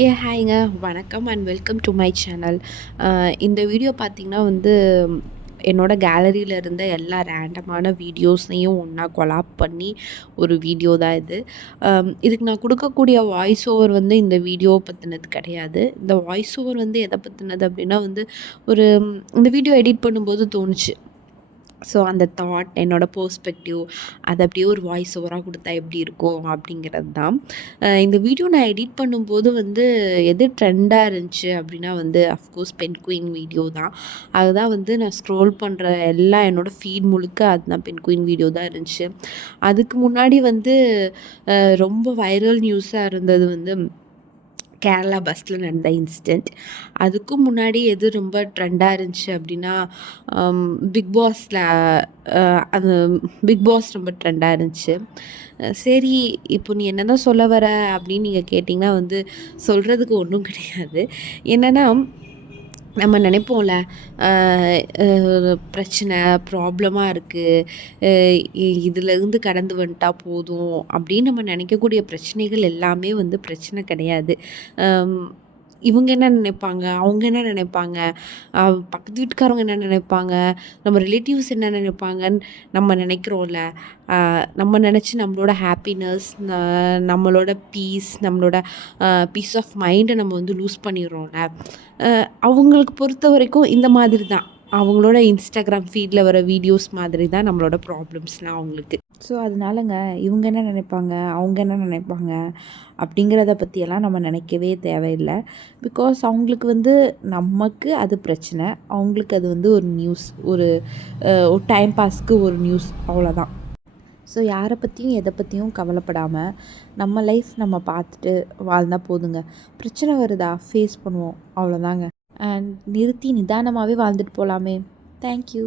ஹாய்ங்க. வணக்கம் and welcome to my channel. இந்த video பார்த்தீங்கன்னா என்னோட கேலரியில இருந்த எல்லா ரேண்டமான வீடியோஸையும் ஒண்ணா கொலாப் பண்ணி ஒரு வீடியோ தான் இது. இதுக்கு நான் குடுக்கக்கூடிய வாய்ஸ் ஓவர் இந்த வீடியோ பத்தினது கிடையாது. இந்த வாய்ஸ் ஓவர் எத பத்தினது அப்டின்னா ஒரு இந்த வீடியோ எடிட் பண்ணும்போது தோணுச்சு. ஸோ அந்த தாட், என்னோட பெர்ஸ்பெக்டிவ் அது அப்படியே ஒரு வாய்ஸ் ஓவராக கொடுத்தா எப்படி இருக்கும் அப்படிங்கிறது தான். இந்த வீடியோ நான் எடிட் பண்ணும்போது எது ட்ரெண்டாக இருந்துச்சு அப்படின்னா அஃப்கோர்ஸ் பென்குயின் வீடியோ தான். அதுதான் நான் ஸ்க்ரோல் பண்ணுற எல்லாம் என்னோடய ஃபீட் முழுக்க அதுதான் பென்குயின் வீடியோ தான் இருந்துச்சு. அதுக்கு முன்னாடி ரொம்ப வைரல் நியூஸாக இருந்தது கேரளா பஸ்ஸில் நடந்த இன்சிடெண்ட். அதுக்கும் முன்னாடி எது ரொம்ப ட்ரெண்டாக இருந்துச்சு அப்படின்னா பிக் பாஸில் அது பிக் பாஸ் ரொம்ப ட்ரெண்டாக இருந்துச்சு. சரி, இப்போ நீ என்ன தான் சொல்ல வர அப்படின்னு நீங்கள் கேட்டிங்கன்னா சொல்கிறதுக்கு ஒன்றும் கிடையாது. என்னென்னா நம்ம நினைப்போம்ல, ஒரு பிரச்சனை, ப்ராப்ளமாக இருக்குது, இதுலேருந்து கடந்து வந்துட்டா போதும் அப்படின்னு நம்ம நினைக்கக்கூடிய பிரச்சனைகள் எல்லாமே பிரச்சனை கிடையாது. இவங்க என்ன நினைப்பாங்க, அவங்க என்ன நினைப்பாங்க, பக்கத்து வீட்டுக்காரவங்க என்ன நினைப்பாங்க, நம்ம ரிலேட்டிவ்ஸ் என்ன நினைப்பாங்கன்னு நம்ம நினைக்கிறோம்ல. நம்ம நினச்சி நம்மளோட ஹாப்பினஸ், நம்மளோட பீஸ், நம்மளோட பீஸ் ஆஃப் மைண்டை நம்ம லூஸ் பண்ணிடுறோம்ல. அவங்களுக்கு பொறுத்த வரைக்கும் இந்த மாதிரி தான். அவங்களோட இன்ஸ்டாகிராம் ஃபீடில் வர வீடியோஸ் மாதிரி தான் நம்மளோட ப்ராப்ளம்ஸ்லாம் அவங்களுக்கு. ஸோ அதனாலங்க இவங்க என்ன நினைப்பாங்க, அவங்க என்ன நினைப்பாங்க அப்படிங்கிறத பற்றியெல்லாம் நம்ம நினைக்கவே தேவையில்லை. பிகாஸ் அவங்களுக்கு நமக்கு அது பிரச்சனை, அவங்களுக்கு அது ஒரு நியூஸ், ஒரு டைம் பாஸ்க்கு ஒரு நியூஸ், அவ்வளோதான். ஸோ யாரை பற்றியும் எதை பற்றியும் கவலைப்படாமல் நம்ம லைஃப் நம்ம பார்த்துட்டு வாழ்ந்தால் போதுங்க. பிரச்சனை வருதா, ஃபேஸ் பண்ணுவோம், அவ்வளோதாங்க. அண்ட் நிறுத்தி நிதானமாகவே வாழ்ந்துட்டு போகலாமே. தேங்க்யூ.